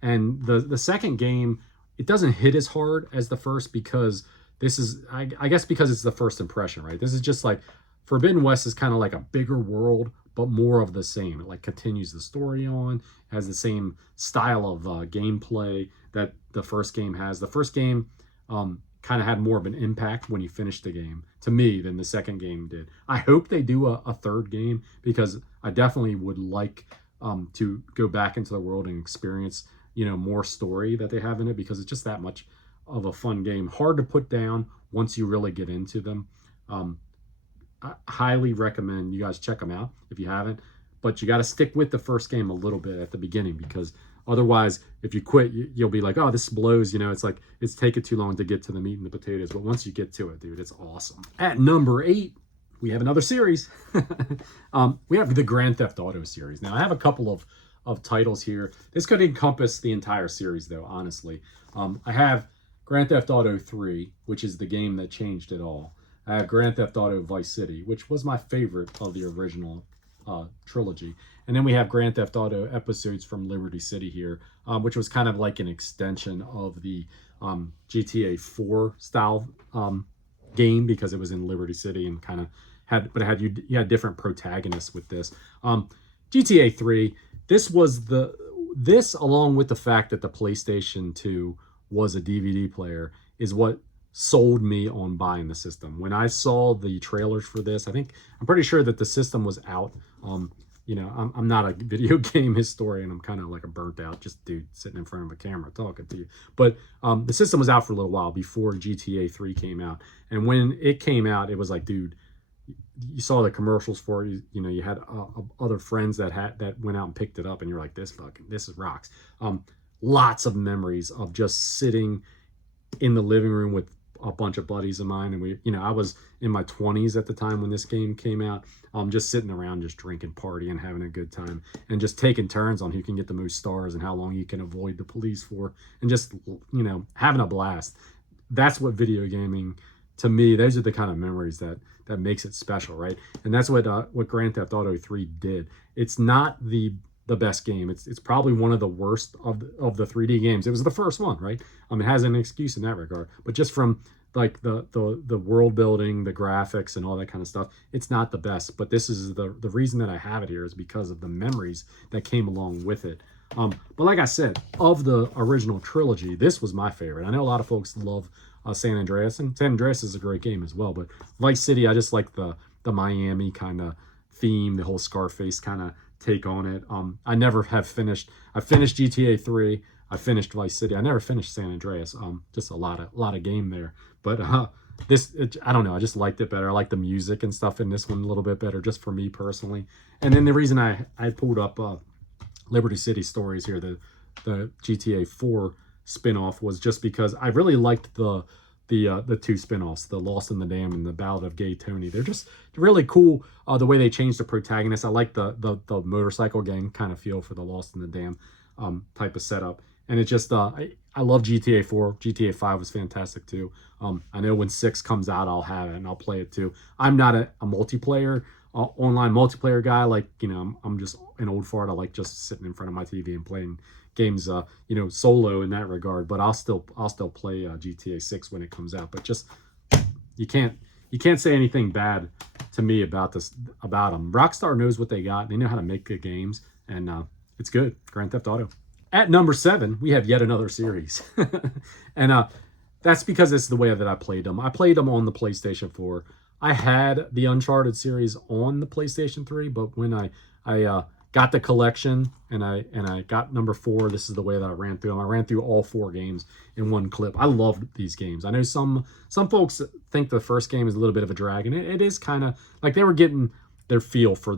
And the second game, it doesn't hit as hard as the first because this is, I guess because it's the first impression, right? This is just like, Forbidden West is kind of like a bigger world, but more of the same. It like continues the story on, has the same style of gameplay that the first game has. The first game kind of had more of an impact when you finished the game, to me, than the second game did. I hope they do a third game, because I definitely would like to go back into the world and experience, more story that they have in it, because it's just that much of a fun game. Hard to put down once you really get into them. I highly recommend you guys check them out if you haven't, but you got to stick with the first game a little bit at the beginning, because otherwise, if you quit, you'll be like, oh, this blows. It's like, it's taking too long to get to the meat and the potatoes. But once you get to it, dude, it's awesome. At number 8, we have another series. We have the Grand Theft Auto series. Now, I have a couple of titles here. This could encompass the entire series, though, honestly. I have Grand Theft Auto 3, which is the game that changed it all. I have Grand Theft Auto Vice City, which was my favorite of the original trilogy. And then we have Grand Theft Auto episodes from Liberty City here, which was kind of like an extension of the GTA 4 style game, because it was in Liberty City and kind of had, but it had, you had different protagonists with this. GTA 3, this along with the fact that the PlayStation 2 was a DVD player is what sold me on buying the system. When I saw the trailers for this, I'm pretty sure that the system was out. I'm not a video game historian. I'm kind of like a burnt out just dude sitting in front of a camera talking to you. But the system was out for a little while before GTA 3 came out. And when it came out, it was like, dude, you saw the commercials for it. You had other friends that went out and picked it up, and you're like, this is rocks. Lots of memories of just sitting in the living room with a bunch of buddies of mine, and I was in my 20s at the time when this game came out. Just sitting around, just drinking, partying, having a good time, and just taking turns on who can get the most stars and how long you can avoid the police for, and just having a blast. That's what video gaming, to me, those are the kind of memories that makes it special, right? And that's what Grand Theft Auto 3 did. It's not the best game. It's probably one of the worst of the 3D games. It was the first one, right? It has an excuse in that regard, but just from like the world building, the graphics, and all that kind of stuff, it's not the best. But this is the reason that I have it here is because of the memories that came along with it. But like I said, of the original trilogy, this was my favorite. I know a lot of folks love San Andreas, and San Andreas is a great game as well. But Vice City, I just like the Miami kind of theme, the whole Scarface kind of take on it. I never have finished. I finished GTA 3. I finished Vice City. I never finished San Andreas. Just a lot of game there. But I don't know. I just liked it better. I like the music and stuff in this one a little bit better, just for me personally. And then the reason I pulled up Liberty City Stories here, the GTA 4 spinoff, was just because I really liked the two spinoffs, the Lost in the Dam and the Ballad of Gay Tony. They're just really cool. The way they changed the protagonist. I like the motorcycle gang kind of feel for the Lost in the Dam type of setup. And it's just I love GTA 4. GTA 5 was fantastic too. I know when 6 comes out, I'll have it and I'll play it too. I'm not a multiplayer online multiplayer guy. Like, I'm just an old fart. I like just sitting in front of my TV and playing games, solo in that regard. But I'll still play GTA 6 when it comes out. But just you can't say anything bad to me about them. Rockstar knows what they got. They know how to make good games, and it's good. Grand Theft Auto. At number 7, we have yet another series, and that's because it's the way that I played them. I played them on the PlayStation 4. I had the Uncharted series on the PlayStation 3, but when I got the collection and I got number 4, this is the way that I ran through them. I ran through all 4 games in one clip. I loved these games. I know some folks think the first game is a little bit of a drag, and it is kind of like they were getting their feel for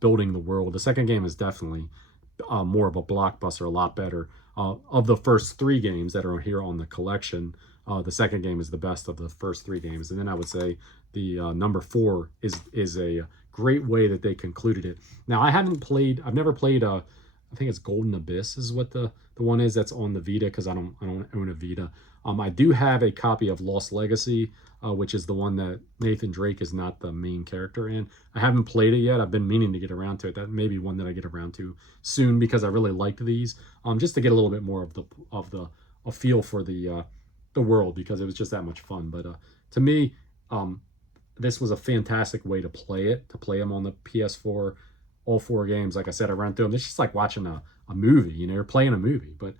building the world. The second game is definitely more of a blockbuster, a lot better. Of the first 3 games that are here on the collection, The second game is the best of the first 3 games, and then I would say the number 4 is a great way that they concluded it. Now I've never played. I think it's Golden Abyss is what the one is that's on the Vita, because I don't own a Vita. I do have a copy of Lost Legacy, which is the one that Nathan Drake is not the main character in. I haven't played it yet. I've been meaning to get around to it. That may be one that I get around to soon, because I really liked these. Just to get a little bit more of a feel for the world, because it was just that much fun. But to me, this was a fantastic way to play it. To play them on the PS4, all 4 games. Like I said, I ran through them. It's just like watching a movie. You know, you're playing a movie. But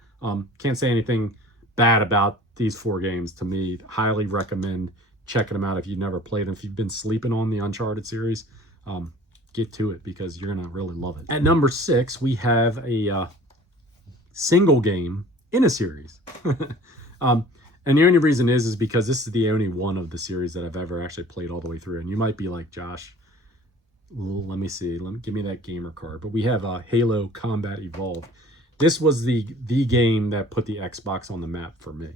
can't say anything bad about these 4 games. To me, highly recommend checking them out if you've never played them. If you've been sleeping on the Uncharted series, get to it, because you're gonna really love it. At number 6, we have a single game in a series. And the only reason is because this is the only one of the series that I've ever actually played all the way through. And you might be like, Josh, let me see, give me that gamer card. But we have Halo Combat Evolved. This was the game that put the Xbox on the map for me.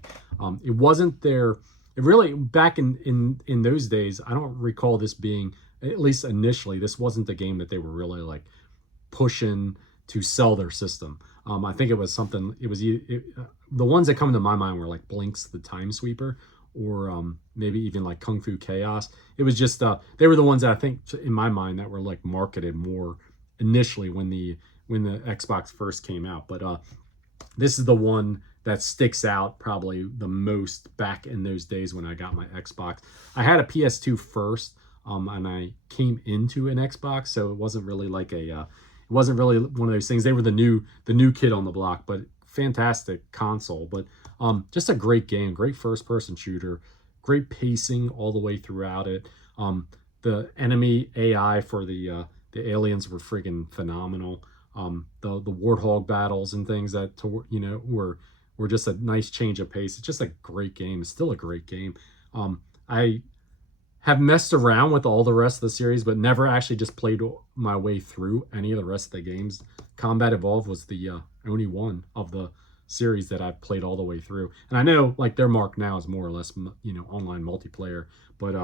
It wasn't there. It really, back in those days, I don't recall this being, at least initially, this wasn't the game that they were really like pushing to sell their system. I think it was something, the ones that come to my mind were like Blinks the Time Sweeper, or maybe even like Kung Fu Chaos. It was just, they were the ones that I think, in my mind, that were like marketed more initially when the Xbox first came out. But this is the one that sticks out probably the most back in those days when I got my Xbox. I had a PS2 first, and I came into an Xbox, so it wasn't really like it wasn't really one of those things. They were the new kid on the block, but fantastic console. But just a great game, great first-person shooter, great pacing all the way throughout it. The enemy AI for the aliens were friggin' phenomenal. The warthog battles and things that were just a nice change of pace. It's just a great game. It's still a great game. I have messed around with all the rest of the series, but never actually just played my way through any of the rest of the games. Combat Evolved was the only one of the series that I've played all the way through. And I know like their mark now is more or less, online multiplayer, but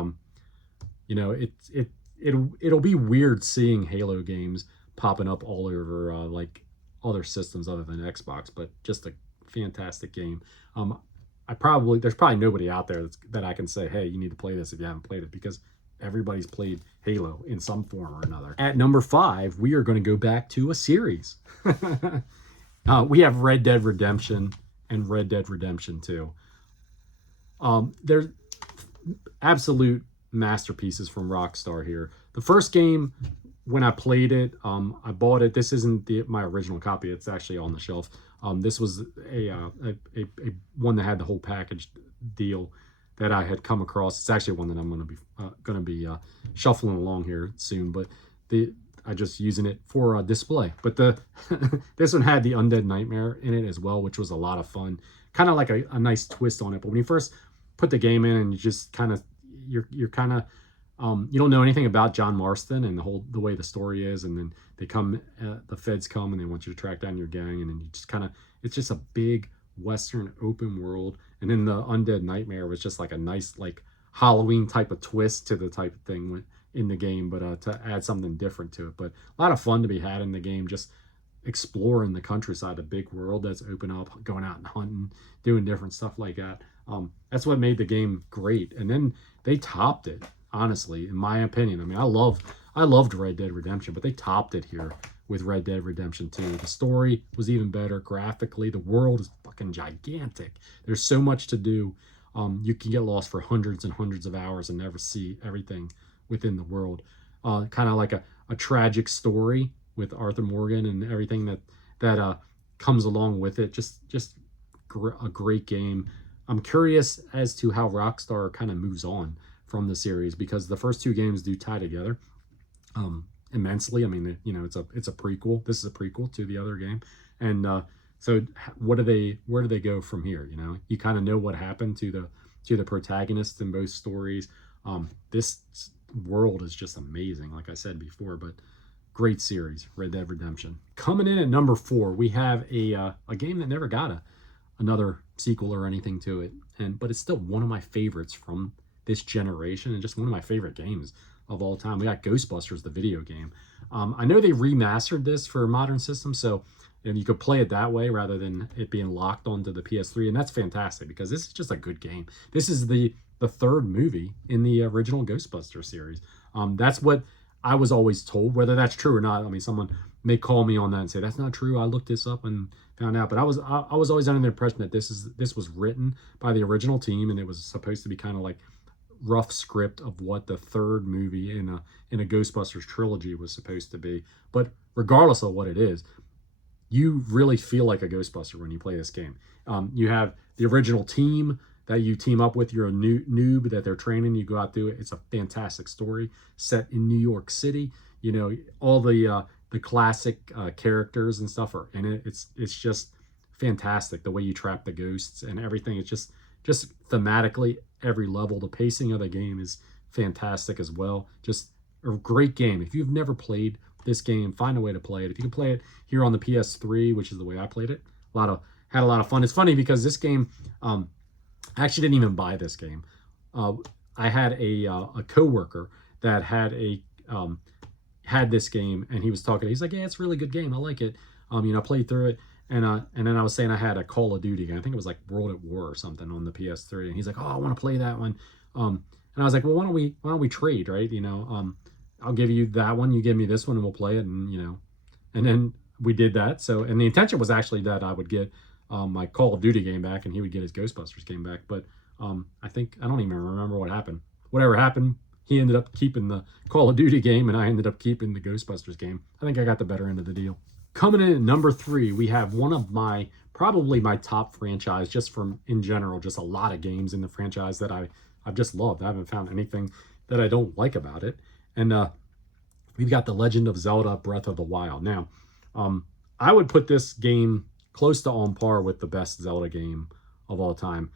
it'll be weird seeing Halo games popping up all over like other systems other than Xbox, but just a fantastic game. There's probably nobody out there that I can say, hey, you need to play this if you haven't played it, because everybody's played Halo in some form or another. At number 5, we are going to go back to a series. We have Red Dead Redemption and Red Dead Redemption 2. They're absolute masterpieces from Rockstar here. The first game, when I played it, I bought it. This isn't my original copy. It's actually on the shelf. This was a one that had the whole package deal that I had come across. It's actually one that I'm going to be shuffling along here soon. But I just using it for display. But this one had the Undead Nightmare in it as well, which was a lot of fun. Kind of like a nice twist on it. But when you first put the game in, and you just kind of you're kind of you don't know anything about John Marston and the way the story is, and then the feds come and they want you to track down your gang, and then you just it's just a big Western open world. And then the Undead Nightmare was just like a nice like Halloween type of twist to the type of thing in the game, but to add something different to it. But a lot of fun to be had in the game, just exploring the countryside, the big world that's open up, going out and hunting, doing different stuff like that. That's what made the game great. And then they topped it, honestly, in my opinion. I mean, I loved Red Dead Redemption, but they topped it here with Red Dead Redemption 2. The story was even better graphically. The world is fucking gigantic. There's so much to do. You can get lost for hundreds and hundreds of hours and never see everything within the world. Kind of like a tragic story with Arthur Morgan and everything that comes along with it. Just a great game. I'm curious as to how Rockstar kind of moves on from the series, because the first 2 games do tie together immensely. I mean, it's a prequel. This is a prequel to the other game, and so where do they go from here? You kind of know what happened to the protagonists in both stories. This world is just amazing, like I said before, but great series, Red Dead Redemption. Coming in at number 4, we have a game that never got another sequel or anything to it, but it's still one of my favorites from this generation and just one of my favorite games of all time. We got Ghostbusters, the video game. I know they remastered this for modern systems, so and you could play it that way rather than it being locked onto the PS3, and that's fantastic because this is just a good game. This is the third movie in the original Ghostbusters series. That's what I was always told. Whether that's true or not, I mean, someone may call me on that and say that's not true. I looked this up and found out, but I was always under the impression that this was written by the original team, and it was supposed to be kind of like rough script of what the third movie in a Ghostbusters trilogy was supposed to be. But regardless of what it is, you really feel like a Ghostbuster when you play this game. You have the original team that you team up with. You're a noob that they're training. You go out through it. It's a fantastic story set in New York City. You know, all the classic characters and stuff are in it. It's just fantastic the way you trap the ghosts and everything. It's just thematically every level. The pacing of the game is fantastic as well. Just a great game. If you've never played this game, find a way to play it. If you can play it here on the PS3, which is the way I played it, had a lot of fun. It's funny because this game, I actually didn't even buy this game. I had a coworker that had this game, and he was talking. He's like, "Yeah, it's a really good game. I like it." I played through it, and then I was saying I had a Call of Duty game. I think it was like World at War or something on the PS3, and he's like, "Oh, I want to play that one." And I was like, "Well, why don't we trade, right? I'll give you that one, you give me this one, and we'll play it." And then we did that. So, and the intention was actually that I would get my Call of Duty game back, and he would get his Ghostbusters game back. But I don't even remember what happened. Whatever happened, he ended up keeping the Call of Duty game, and I ended up keeping the Ghostbusters game. I think I got the better end of the deal. Coming in at number 3, we have one of probably my top franchise, just from in general, just a lot of games in the franchise that I've just loved. I haven't found anything that I don't like about it. And we've got The Legend of Zelda Breath of the Wild. Now, I would put this game close to on par with the best Zelda game of all time.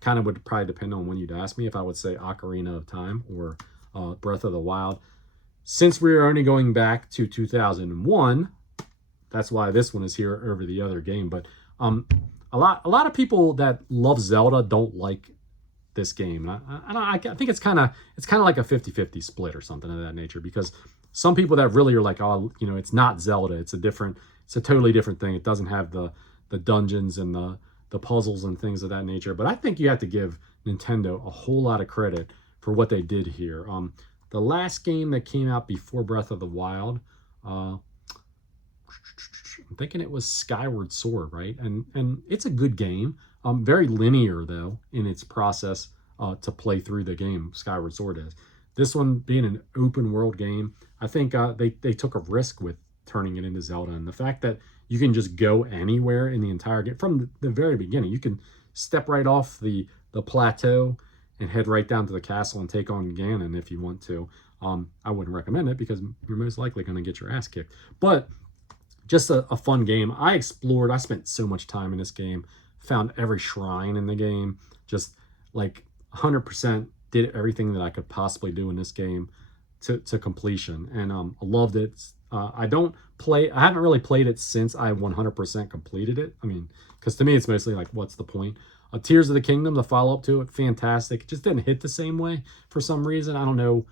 Kind of would probably depend on when you'd ask me if I would say Ocarina of Time or Breath of the Wild. Since we're only going back to 2001, that's why this one is here over the other game. But a lot of people that love Zelda don't like this game. I think it's kind of like a 50-50 split or something of that nature, because some people that really are like, oh, it's not Zelda. It's a totally different thing. It doesn't have the dungeons and the puzzles and things of that nature. But I think you have to give Nintendo a whole lot of credit for what they did here. The last game that came out before Breath of the Wild, I'm thinking it was Skyward Sword, right? And it's a good game. Very linear, though, in its process to play through the game, Skyward Sword is. This one being an open world game, I think they took a risk with turning it into Zelda. And the fact that you can just go anywhere in the entire game, from the very beginning, you can step right off the plateau and head right down to the castle and take on Ganon if you want to. I wouldn't recommend it because you're most likely going to get your ass kicked. But just a fun game. I spent so much time in this game, found every shrine in the game, just like 100% did everything that I could possibly do in this game to completion. And I loved it. I haven't really played it since I 100% completed it. I mean, because to me, it's mostly like, what's the point? Tears of the Kingdom, the follow-up to it, fantastic. It just didn't hit the same way for some reason. I don't know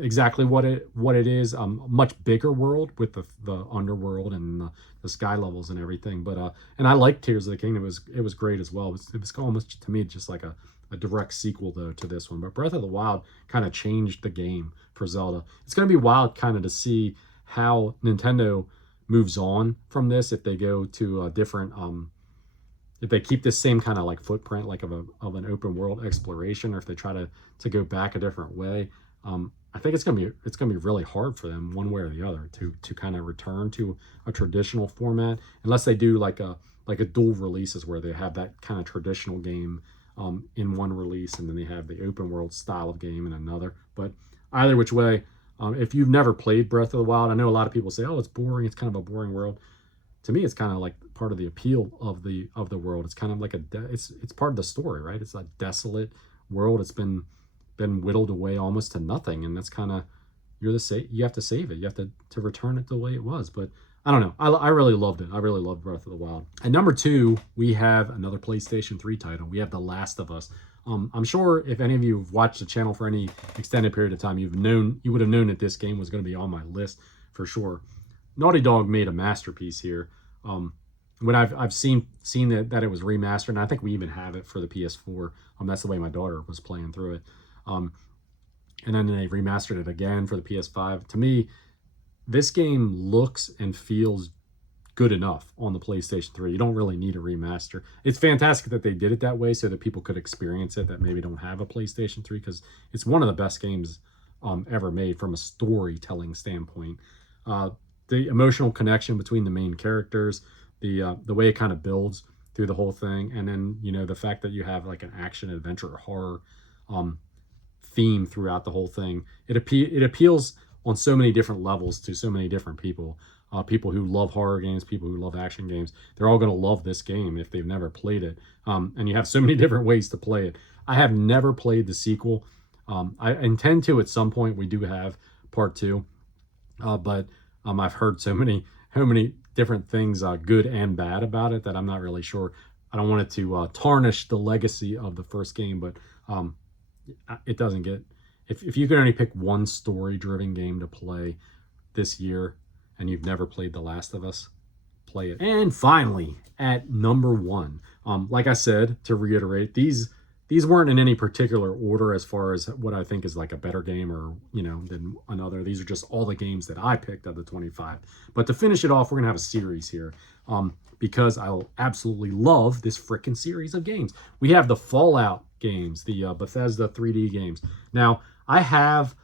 exactly what it is. Much bigger world with the underworld and the sky levels and everything. But and I like Tears of the Kingdom. It was great as well. It was almost, to me, just like a direct sequel though to this one. But Breath of the Wild kind of changed the game for Zelda. It's going to be wild kind of to see how Nintendo moves on from this, if they go to a different if they keep this same kind of like footprint like of an open world exploration, or if they try to go back a different way. I think it's gonna be really hard for them one way or the other to kind of return to a traditional format, unless they do like a dual releases where they have that kind of traditional game in one release, and then they have the open world style of game in another. But either which way, if you've never played Breath of the Wild, I know a lot of people say, oh, it's boring. It's kind of a boring world. To me, it's kind of like part of the appeal of the world. It's kind of like it's part of the story, right? It's a desolate world. It's been whittled away almost to nothing, and that's kind of you have to save it. You have to return it the way it was. But I don't know. I really loved it. I really loved Breath of the Wild. And number 2, we have another PlayStation 3 title. We have The Last of Us. I'm sure if any of you have watched the channel for any extended period of time, you would have known that this game was going to be on my list for sure. Naughty Dog made a masterpiece here. When I've seen that it was remastered, and I think we even have it for the PS4. That's the way my daughter was playing through it. And then they remastered it again for the PS5. To me, this game looks and feels good enough on the PlayStation 3. You don't really need a remaster. It's fantastic that they did it that way so that people could experience it that maybe don't have a PlayStation 3, because it's one of the best games ever made from a storytelling standpoint. The emotional connection between the main characters, the way it kind of builds through the whole thing, and then the fact that you have like an action, adventure, or horror theme throughout the whole thing. It appeals on so many different levels to so many different people. People who love horror games, people who love action games, they're all going to love this game if they've never played it. And you have so many different ways to play it. I have never played the sequel. I intend to at some point. We do have part 2, but I've heard so many different things, good and bad, about it that I'm not really sure. I don't want it to tarnish the legacy of the first game, but it doesn't get. If you could only pick one story-driven game to play this year, and you've never played The Last of Us, play it. And finally, at number 1, like I said, to reiterate, these weren't in any particular order as far as what I think is like a better game or than another. These are just all the games that I picked of the 25. But to finish it off, we're gonna have a series here, because I'll absolutely love this freaking series of games. We have the Fallout games, the Bethesda 3D games. Now, I have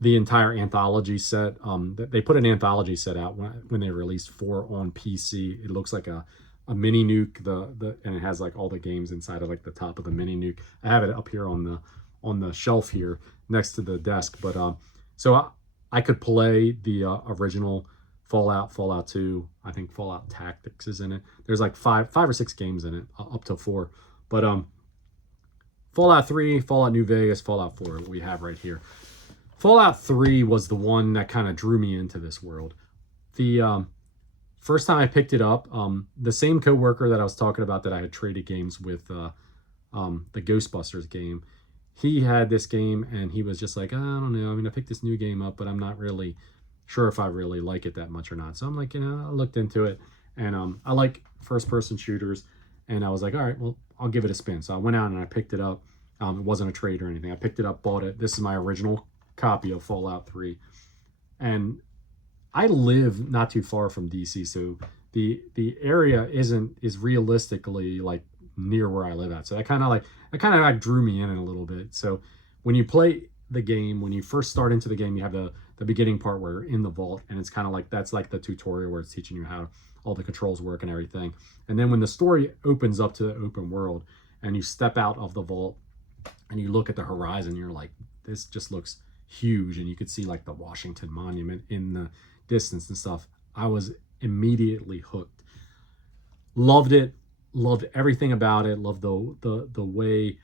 the entire anthology set. They put an anthology set out when they released 4 on PC. It looks like a mini nuke, and it has like all the games inside of like the top of the mini nuke. I have it up here on the shelf here next to the desk. But so I could play the original Fallout 2. I think Fallout Tactics is in it. There's like five or 6 games in it, up to 4. But Fallout 3, Fallout New Vegas, Fallout 4, we have right here. Fallout 3 was the one that kind of drew me into this world. The first time I picked it up, the same coworker that I was talking about that I had traded games with, the Ghostbusters game, he had this game and he was just like, I don't know, I'm going to pick this new game up, but I'm not really sure if I really like it that much or not. So I'm like, I looked into it, and I like first-person shooters, and I was like, all right, well, I'll give it a spin. So I went out and I picked it up. It wasn't a trade or anything. I picked it up, bought it. This is my original copy of Fallout 3. And I live not too far from DC, so the area is realistically like near where I live at. So that kind of drew me in a little bit. So when you play the game, when you first start into the game, you have the beginning part where you're in the vault, and it's kind of like that's like the tutorial where it's teaching you how all the controls work and everything. And then when the story opens up to the open world and you step out of the vault and you look at the horizon, you're like, this just looks huge, and you could see like the Washington Monument in the distance and stuff. I was immediately hooked. Loved it. Loved everything about it. Loved the way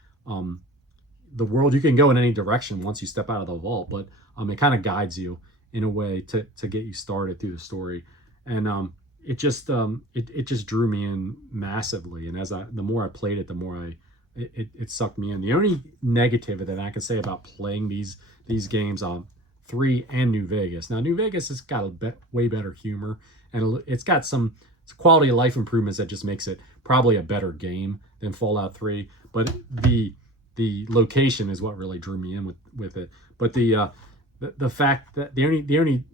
the world, you can go in any direction once you step out of the vault, but it kind of guides you in a way to get you started through the story. And it just drew me in massively. And the more I played it, the more it sucked me in. The only negative that I can say about playing these games, 3 and New Vegas. Now, New Vegas has got way better humor, and it's got some quality of life improvements that just makes it probably a better game than Fallout 3. But the location is what really drew me in with it. But the fact that the only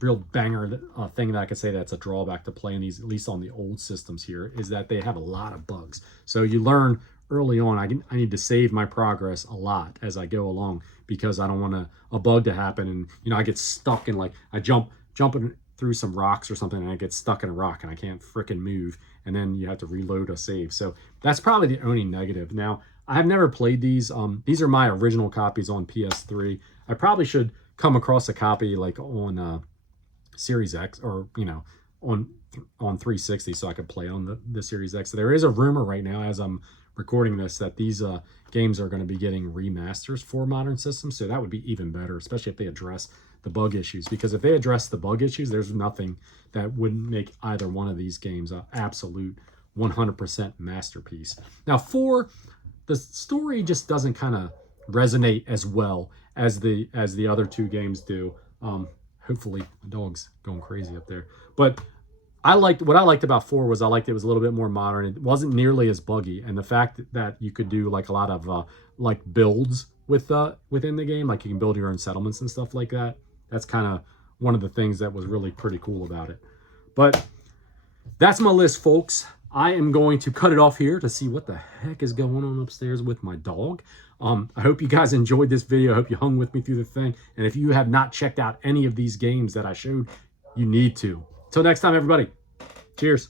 real banger thing that I could say that's a drawback to playing these, at least on the old systems here, is that they have a lot of bugs. So you learn early on, I need to save my progress a lot as I go along, because I don't want a bug to happen and I get stuck in, like, I jumping through some rocks or something and I get stuck in a rock and I can't freaking move, and then you have to reload a save. So that's probably the only negative. Now, I have never played these. These are my original copies on PS3. I probably should come across a copy like on Series X, or on 360, so I could play on the Series X. So there is a rumor right now, as I'm recording this, that these games are going to be getting remasters for modern systems. So that would be even better, especially if they address the bug issues, because if they address the bug issues, there's nothing that wouldn't make either one of these games an absolute 100% masterpiece. Now 4, the story just doesn't kind of resonate as well as the other 2 games do. Hopefully the dog's going crazy up there. But what I liked about 4 was I liked it was a little bit more modern. It wasn't nearly as buggy, and the fact that you could do like a lot of like builds within the game, like you can build your own settlements and stuff like that. That's kind of one of the things that was really pretty cool about it. But that's my list, folks. I am going to cut it off here to see what the heck is going on upstairs with my dog. I hope you guys enjoyed this video. I hope you hung with me through the thing. And if you have not checked out any of these games that I showed, you need to. Till next time, everybody. Cheers.